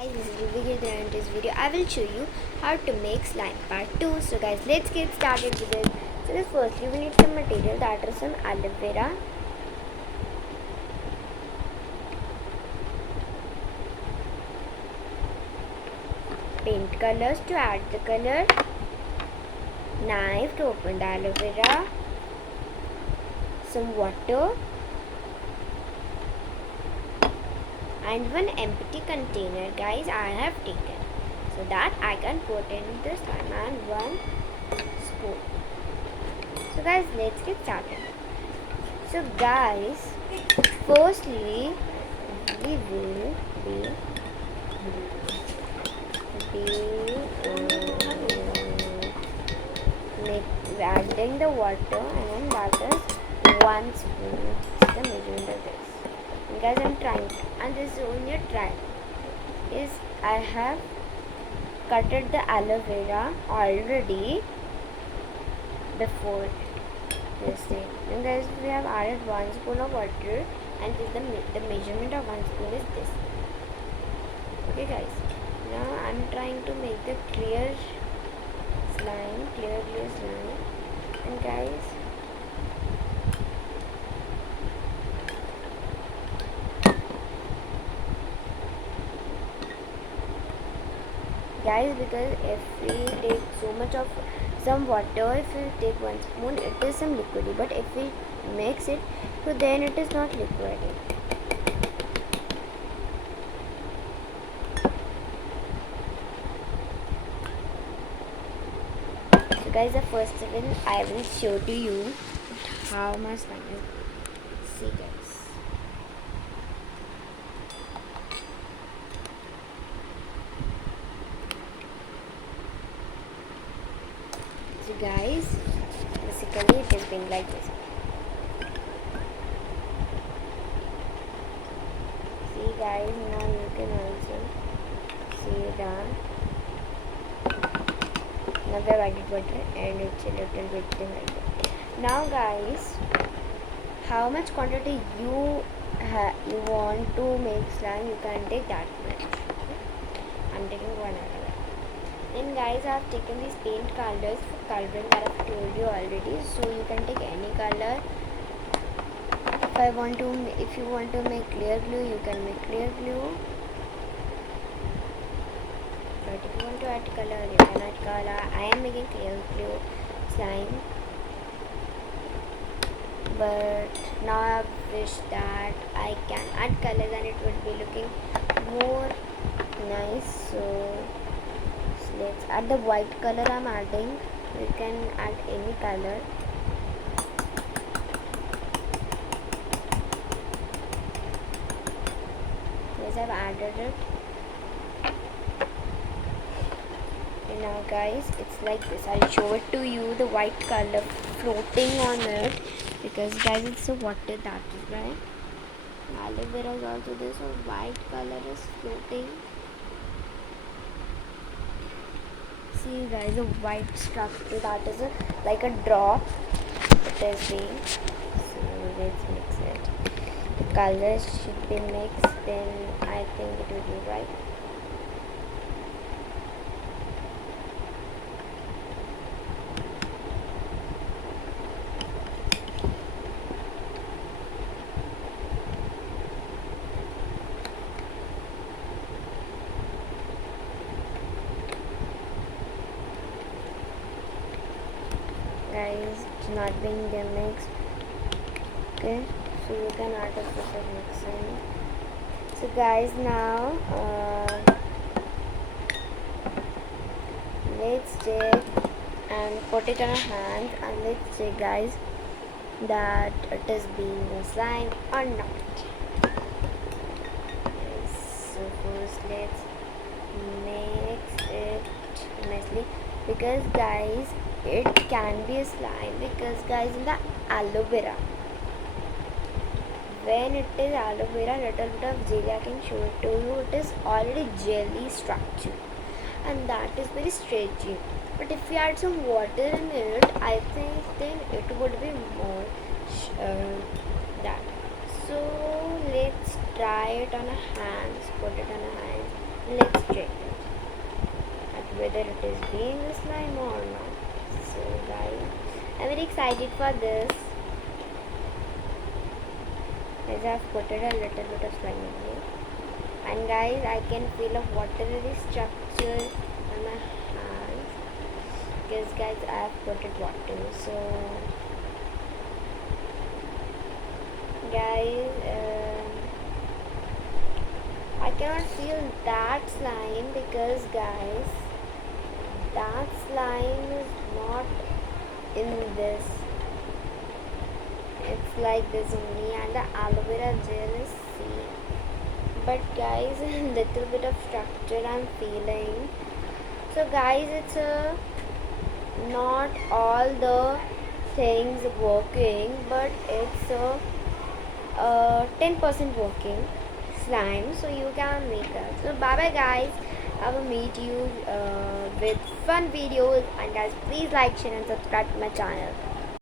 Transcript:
Guys, this is Vivek here. In this video I will show you how to make slime part 2. So guys, let's get started with it. So firstly we need some material, that is some aloe vera, paint colors to add the color, knife to open the aloe vera, some water and one empty container guys I have taken so that I can put in the slime and one spoon. So guys, let's get started. So guys, firstly we will be adding the water and that is 1 spoon. It's the measurement of this. And guys, I'm trying and this is only a try. Is I have cutted the aloe vera already before this thing. And guys, we have added 1 spoon of water and this the measurement of 1 spoon is this. Okay guys, now I'm trying to make the clear blue slime. And guys, because if we take so much of some water, if we take 1 spoon, it is some liquidy, but if we mix it, so then it is not liquidy. So guys, the first one I will show to you how much slime is. See guys. So guys, basically it is being like this. See guys, now you can also see that. Now we have added water and it's a little bit thing like that. Now guys, how much quantity you want to make slime, you can take that much. I'm taking 1 out of it. Then guys, I have taken these paint colors for coloring that I have told you already. So you can take any color. If you want to make clear glue, you can make clear glue. But if you want to add color, you can add color. I am making clear glue slime. But now I wish that I can add colors and it would be looking more nice. So let's add the white color I'm adding. You can add any color. Yes, I've added it. And now guys, it's like this. I'll show it to you, the white color floating on it, because guys, it's a water, that is right. Aloe vera is also there, so white color is floating. See guys, a white structure, that is like a drop it is being. So let's mix it. The colors should be mixed, then I think it will be right. Guys, it's not being mixed. Okay, so you can add a bit of mixing. So guys, now let's check and put it on our hands and let's check guys that it is being a slime or not. Yes, so first let's mix it nicely, because guys, it can be a slime, because guys, in the aloe vera, when it is aloe vera, little bit of jelly, I can show it to you, it is already jelly structure and that is very stretchy. But if we add some water in it, I think then it would be more that. So let's try it on our hands, put it on our hands. Let's whether it is being a slime or not. So guys, I'm very excited for this, as I've put it a little bit of slime in here. And guys, I can feel a watery structure on my hands because guys, I have put it water. So guys, I cannot feel that slime because guys, that slime is not in this. It's like this only, and the aloe vera gel is same. But guys, a little bit of structure I'm feeling. So guys, it's not all the things working, but it's 10% working slime, so you can make that. So bye bye guys, I will meet you with fun videos, and guys, please like, share and subscribe to my channel.